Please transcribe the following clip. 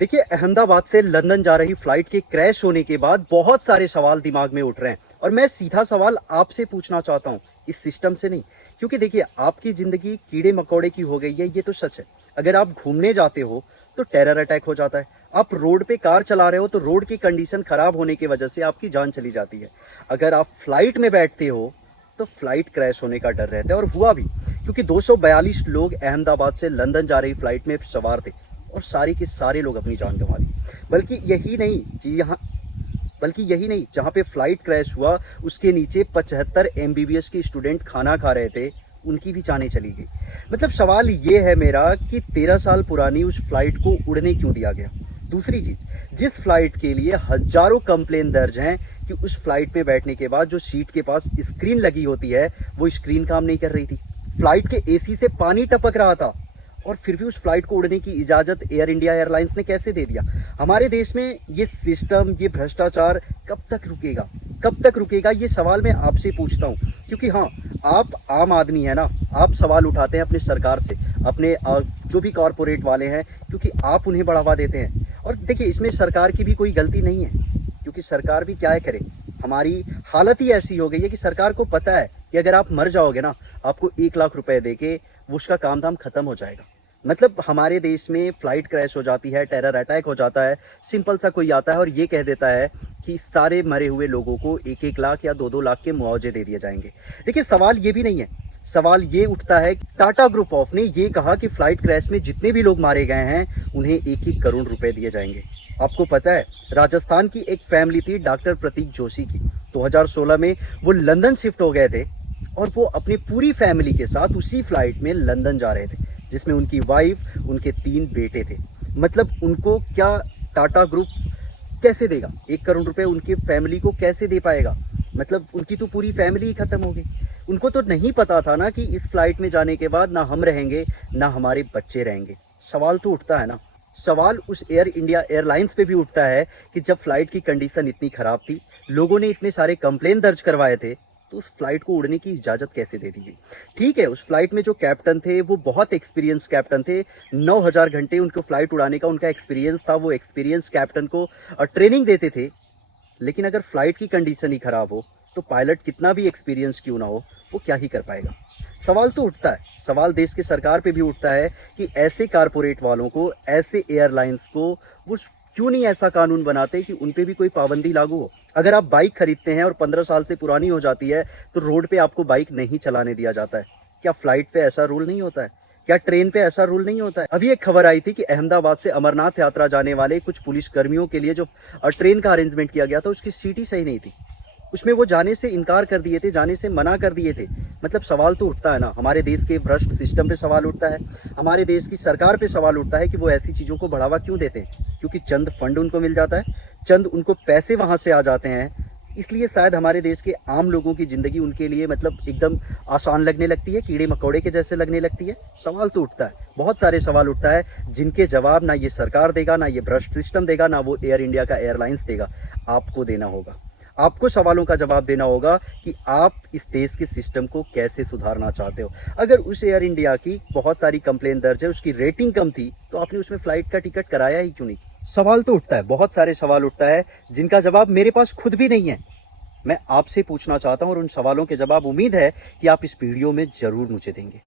देखिए, अहमदाबाद से लंदन जा रही फ्लाइट के क्रैश होने के बाद बहुत सारे सवाल दिमाग में उठ रहे हैं और मैं सीधा सवाल आपसे पूछना चाहता हूँ, इस सिस्टम से नहीं। क्योंकि देखिए, आपकी जिंदगी कीड़े मकोड़े की हो गई है, ये तो सच है। अगर आप घूमने जाते हो तो टेरर अटैक हो जाता है। आप रोड पे कार चला रहे हो तो रोड की कंडीशन खराब होने की वजह से आपकी जान चली जाती है। अगर आप फ्लाइट में बैठते हो तो फ्लाइट क्रैश होने का डर रहता है, और हुआ भी। क्योंकि 242 लोग अहमदाबाद से लंदन जा रही फ्लाइट में सवार थे और सारे के सारे लोग अपनी जान गंवा दी। बल्कि यही नहीं जहाँ पे फ्लाइट क्रैश हुआ उसके नीचे 75 MBBS के स्टूडेंट खाना खा रहे थे, उनकी भी जानें चली गई। मतलब सवाल ये है मेरा कि 13 साल पुरानी उस फ्लाइट को उड़ने क्यों दिया गया। दूसरी चीज, जिस फ्लाइट के लिए हजारों कंप्लेन दर्ज हैं कि उस फ्लाइट में बैठने के बाद जो सीट के पास स्क्रीन लगी होती है वो स्क्रीन काम नहीं कर रही थी, फ्लाइट के AC से पानी टपक रहा था, और फिर भी उस फ्लाइट को उड़ने की इजाजत एयर इंडिया एयरलाइंस ने कैसे दे दिया। हमारे देश में ये सिस्टम, ये भ्रष्टाचार कब तक रुकेगा, ये सवाल मैं आपसे पूछता हूँ। क्योंकि हाँ, आप आम आदमी है ना, आप सवाल उठाते हैं अपने सरकार से, अपने जो भी कॉरपोरेट वाले हैं, क्योंकि आप उन्हें बढ़ावा देते हैं। और देखिए, इसमें सरकार की भी कोई गलती नहीं है, क्योंकि सरकार भी क्या करे, हमारी हालत ही ऐसी हो गई है कि सरकार को पता है कि अगर आप मर जाओगे ना, आपको 1 लाख रुपए देके उसका काम धाम खत्म हो जाएगा। मतलब हमारे देश में फ्लाइट क्रैश हो जाती है, टेरर अटैक हो जाता है, सिंपल सा कोई आता है और ये कह देता है कि सारे मरे हुए लोगों को 1-1 लाख या 2-2 लाख के मुआवजे दे दिए जाएंगे। देखिए, सवाल ये भी नहीं है। सवाल ये उठता है, टाटा ग्रुप ऑफ ने ये कहा कि फ्लाइट क्रैश में जितने भी लोग मारे गए हैं उन्हें 1-1 करोड़ रुपए दिए जाएंगे। आपको पता है, राजस्थान की एक फैमिली थी डॉक्टर प्रतीक जोशी की, 2016 में वो लंदन शिफ्ट हो गए थे और वो अपनी पूरी फैमिली के साथ उसी फ्लाइट में लंदन जा रहे थे, जिसमें उनकी वाइफ, उनके 3 बेटे थे। मतलब उनको क्या टाटा ग्रुप कैसे देगा 1 करोड़ रुपए, उनकी फैमिली को कैसे दे पाएगा। मतलब उनकी तो पूरी फैमिली ही खत्म हो गई। उनको तो नहीं पता था ना कि इस फ्लाइट में जाने के बाद ना हम रहेंगे ना हमारे बच्चे रहेंगे। सवाल तो उठता है ना। सवाल उस एयर इंडिया एयरलाइंस पे भी उठता है कि जब फ्लाइट की कंडीशन इतनी खराब थी, लोगों ने इतने सारे कंप्लेन दर्ज करवाए थे, तो उस फ्लाइट को उड़ने की इजाजत कैसे दे दी गई। ठीक है, उस फ्लाइट में जो कैप्टन थे वो बहुत एक्सपीरियंस कैप्टन थे, 9000 घंटे उनको फ्लाइट उड़ाने का उनका एक्सपीरियंस था। वो एक्सपीरियंस कैप्टन को ट्रेनिंग देते थे। लेकिन अगर फ्लाइट की कंडीशन ही खराब हो तो पायलट कितना भी एक्सपीरियंस क्यों ना हो, वो क्या ही कर पाएगा। सवाल तो उठता है। सवाल देश के सरकार पे भी उठता है कि ऐसे कारपोरेट वालों को, ऐसे एयरलाइंस को वो क्यों नहीं ऐसा कानून बनाते कि उन पे भी कोई पाबंदी लागू हो। अगर आप बाइक खरीदते हैं और 15 साल से पुरानी हो जाती है तो रोड पे आपको बाइक नहीं चलाने दिया जाता है। क्या फ्लाइट पे ऐसा रूल नहीं होता है? क्या ट्रेन पे ऐसा रूल नहीं होता है? अभी एक खबर आई थी कि अहमदाबाद से अमरनाथ यात्रा जाने वाले कुछ पुलिस कर्मियों के लिए जो ट्रेन का अरेंजमेंट किया गया था, उसकी सीट ही सही नहीं थी। उसमें वो जाने से इनकार कर दिए थे, जाने से मना कर दिए थे। मतलब सवाल तो उठता है ना। हमारे देश के भ्रष्ट सिस्टम पे सवाल उठता है, हमारे देश की सरकार पे सवाल उठता है कि वो ऐसी चीज़ों को बढ़ावा क्यों देते हैं। क्योंकि चंद फंड उनको मिल जाता है, चंद उनको पैसे वहाँ से आ जाते हैं, इसलिए शायद हमारे देश के आम लोगों की ज़िंदगी उनके लिए मतलब एकदम आसान लगने लगती है, कीड़े मकोड़े के जैसे लगने लगती है। सवाल तो उठता है, बहुत सारे सवाल उठता है, जिनके जवाब ना ये सरकार देगा, ना ये भ्रष्ट सिस्टम देगा, ना वो एयर इंडिया का एयरलाइंस देगा। आपको देना होगा। आपको सवालों का जवाब देना होगा कि आप इस देश के सिस्टम को कैसे सुधारना चाहते हो। अगर उस एयर इंडिया की बहुत सारी कंप्लेन दर्ज है, उसकी रेटिंग कम थी, तो आपने उसमें फ्लाइट का टिकट कराया ही क्यों नहीं। सवाल तो उठता है, बहुत सारे सवाल उठता है, जिनका जवाब मेरे पास खुद भी नहीं है। मैं आपसे पूछना चाहता हूं और उन सवालों के जवाब उम्मीद है कि आप इस वीडियो में जरूर मुझे देंगे।